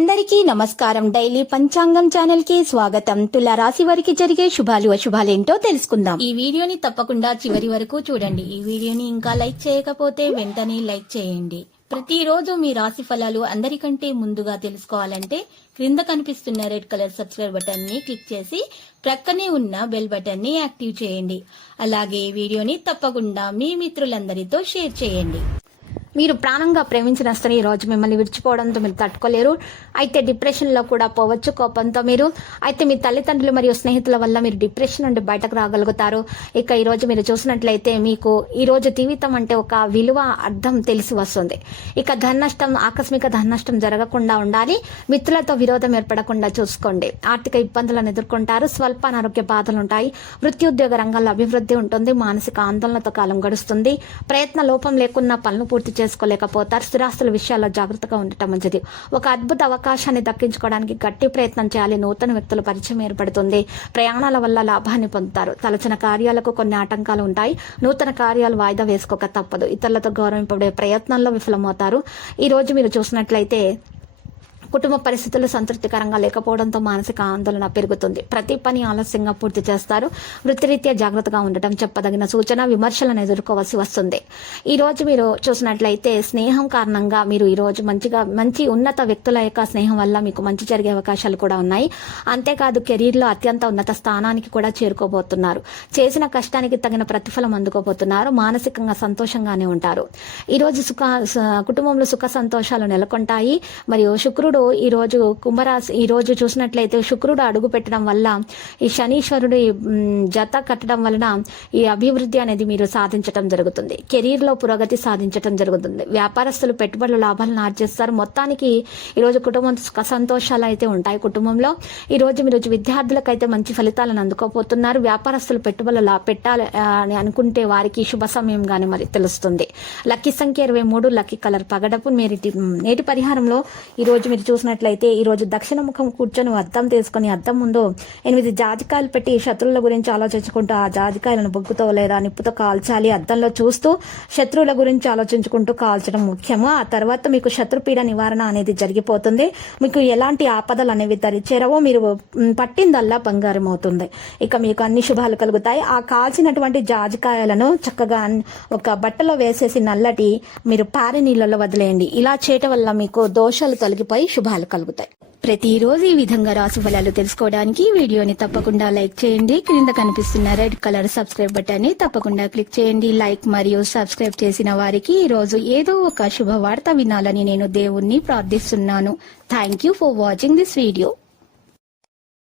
అందరికీ నమస్కారం. డైలీ పంచాంగం ఛానల్ కి స్వాగతం. తుల రాశి వారికి జరిగే శుభాలు అశుభాలేంటో తెలుసుకుందాం. ఈ వీడియోని తప్పకుండా చివరి వరకు చూడండి. ఈ వీడియోని ఇంకా లైక్ చేయకపోతే వెంటనే లైక్ చేయండి. ప్రతిరోజు మీ రాశి ఫలాలు అందరికంటే ముందుగా తెలుసుకోవాలంటే క్రింద కనిపిస్తున్న రెడ్ కలర్ సబ్స్క్రైబ్ బటన్ ని క్లిక్ చేసి ప్రక్కనే ఉన్న బెల్ బటన్ ని యాక్టివ్ చేయండి. అలాగే ఈ వీడియోని తప్పకుండా మీ మిత్రులందరితో షేర్ చేయండి. మీరు ప్రాణంగా ప్రేమించిన స్త్రీ ఈ రోజు మిమ్మల్ని విడిచిపోవడంతో మీరు తట్టుకోలేరు. అయితే డిప్రెషన్లో కూడా పోవచ్చు కోపంతో మీరు. అయితే మీ తల్లిదండ్రులు మరియు స్నేహితుల వల్ల మీరు డిప్రెషన్ నుండి బయటకు రాగలుగుతారు. ఇక ఈ రోజు మీరు చూసినట్లయితే మీకు ఈ రోజు జీవితం అంటే ఒక విలువ అర్థం తెలిసి వస్తుంది. ఇక ధననష్టం, ఆకస్మిక ధననష్టం జరగకుండా ఉండాలి. మిత్రులతో విరోధం ఏర్పడకుండా చూసుకోండి. ఆర్థిక ఇబ్బందులను ఎదుర్కొంటారు. స్వల్ప అనారోగ్య బాధలు ఉంటాయి. వృత్తి ఉద్యోగ రంగాల్లో అభివృద్ధి ఉంటుంది. మానసిక ఆందోళనతో కాలం గడుస్తుంది. ప్రయత్న లోపం లేకున్నా పనులు పూర్తి చేసుకోలేకపోతారు. స్థిరాస్తుల విషయాల్లో జాగ్రత్తగా ఉండటం మంచిది. ఒక అద్భుత అవకాశాన్ని దక్కించుకోవడానికి గట్టి ప్రయత్నం చేయాలి. నూతన వ్యక్తుల పరిచయం ఏర్పడుతుంది. ప్రయాణాల వల్ల లాభాన్ని పొందుతారు. తలచిన కార్యాలకు కొన్ని ఆటంకాలు ఉంటాయి. నూతన కార్యాలు వాయిదా వేసుకోక తప్పదు. ఇతరులతో గౌరవింపబడే ప్రయత్నంలో విఫలమవుతారు. ఈ రోజు మీరు చూసినట్లయితే కుటుంబ పరిస్థితులు సంతృప్తికరంగా లేకపోవడంతో మానసిక ఆందోళన పెరుగుతుంది. ప్రతి పని ఆలస్యంగా పూర్తి చేస్తారు. వృత్తిరీత్యా జాగ్రత్తగా ఉండటం చెప్పదగిన సూచన. విమర్శలను ఎదుర్కోవాల్సి వస్తుంది. ఈ రోజు మీరు చూసినట్లయితే స్నేహం కారణంగా మీరు ఈ రోజు మంచి ఉన్నత వ్యక్తుల యొక్క స్నేహం వల్ల మీకు మంచి జరిగే అవకాశాలు కూడా ఉన్నాయి. అంతేకాదు కెరీర్లో అత్యంత ఉన్నత స్థానానికి కూడా చేరుకోబోతున్నారు. చేసిన కష్టానికి తగిన ప్రతిఫలం అందుకోబోతున్నారు. మానసికంగా సంతోషంగానే ఉంటారు. ఈ రోజు కుటుంబంలో సుఖ సంతోషాలు నెలకొంటాయి. మరియు శుక్రుడు ఈ రోజు కుంభరాశి ఈ రోజు చూసినట్లయితే శుక్రుడు అడుగు పెట్టడం వల్ల ఈ శనీశ్వరుడి జత కట్టడం వలన ఈ అభివృద్ధి అనేది మీరు సాధించడం జరుగుతుంది. కెరీర్ లో పురోగతి సాధించడం జరుగుతుంది. వ్యాపారస్తులు పెట్టుబడుల లాభాలను ఆర్జిస్తారు. మొత్తానికి ఈ రోజు కుటుంబం సుఖ సంతోషాలు అయితే ఉంటాయి. కుటుంబంలో ఈ రోజు మీరు విద్యార్థులకైతే మంచి ఫలితాలను అందుకోబోతున్నారు. వ్యాపారస్తులు పెట్టుబడులు పెట్టాలి అని అనుకుంటే వారికి శుభ సమయంగానే మరి తెలుస్తుంది. లక్కీ సంఖ్య 23, లక్కీ కలర్ పగడపు. నేటి పరిహారంలో ఈ రోజు మీరు చూసినట్లయితే ఈ రోజు దక్షిణ ముఖం కూర్చొని అద్దం తీసుకుని అద్దం ముందు 8 జాజికాయలు పెట్టి శత్రువుల గురించి ఆలోచించుకుంటూ ఆ జాజికాయలను బొగ్గుతో లేదా నిప్పుతో కాల్చాలి. అద్దంలో చూస్తూ శత్రువుల గురించి ఆలోచించుకుంటూ కాల్చడం ముఖ్యము. ఆ తర్వాత మీకు శత్రుపీడ నివారణ అనేది జరిగిపోతుంది. మీకు ఎలాంటి ఆపదలు అనేవి చేరవో. మీరు పట్టిందల్లా బంగారం అవుతుంది. ఇక మీకు అన్ని శుభాలు కలుగుతాయి. ఆ కాల్చినటువంటి జాజికాయలను చక్కగా ఒక బట్టలో వేసేసి నల్లటి మీరు పారే నీళ్ళలో వదిలేయండి. ఇలా చేయటం వల్ల మీకు దోషాలు తొలగిపోయి శుభాలు కలుగుతాయి. ప్రతిరోజు ఈ విధంగా రాశి ఫలాలు తెలుసుకోవడానికి వీడియోని తప్పకుండా లైక్ చేయండి. క్రింద కనిపిస్తున్న రెడ్ కలర్ సబ్స్క్రైబ్ బటన్ ని తప్పకుండా క్లిక్ చేయండి. లైక్ మరియు సబ్స్క్రైబ్ చేసిన వారికి ఈ రోజు ఏదో ఒక శుభవార్త వినాలని నేను దేవుణ్ణి ప్రార్థిస్తున్నాను. Thank you for watching this video.